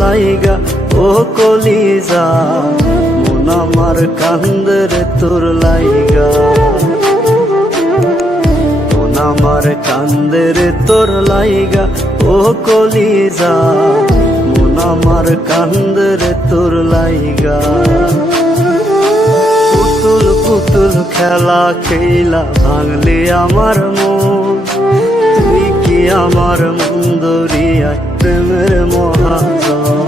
লাইগা, ও কলিজা। মন আমার কান্দে রে তোর লাইগা। মন আমার কান্দে রে তোর লাইগা, ও কলিজা। মন আমার কান্দে রে তোর লাইগা। পুতুল পুতুল খেলা খেলা ভাঙলি আমার মন আমার মুন্দরিয়ায় প্রেমের মহাজন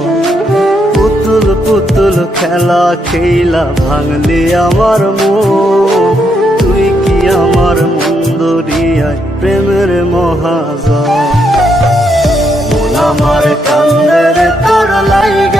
পুতুল পুতুল খেলা খেলা ভাঙলি আমার মন। তুই কি আমার মুন্দরিয়ায় প্রেমের মহাজন আমার কান্দের তোর লাইগা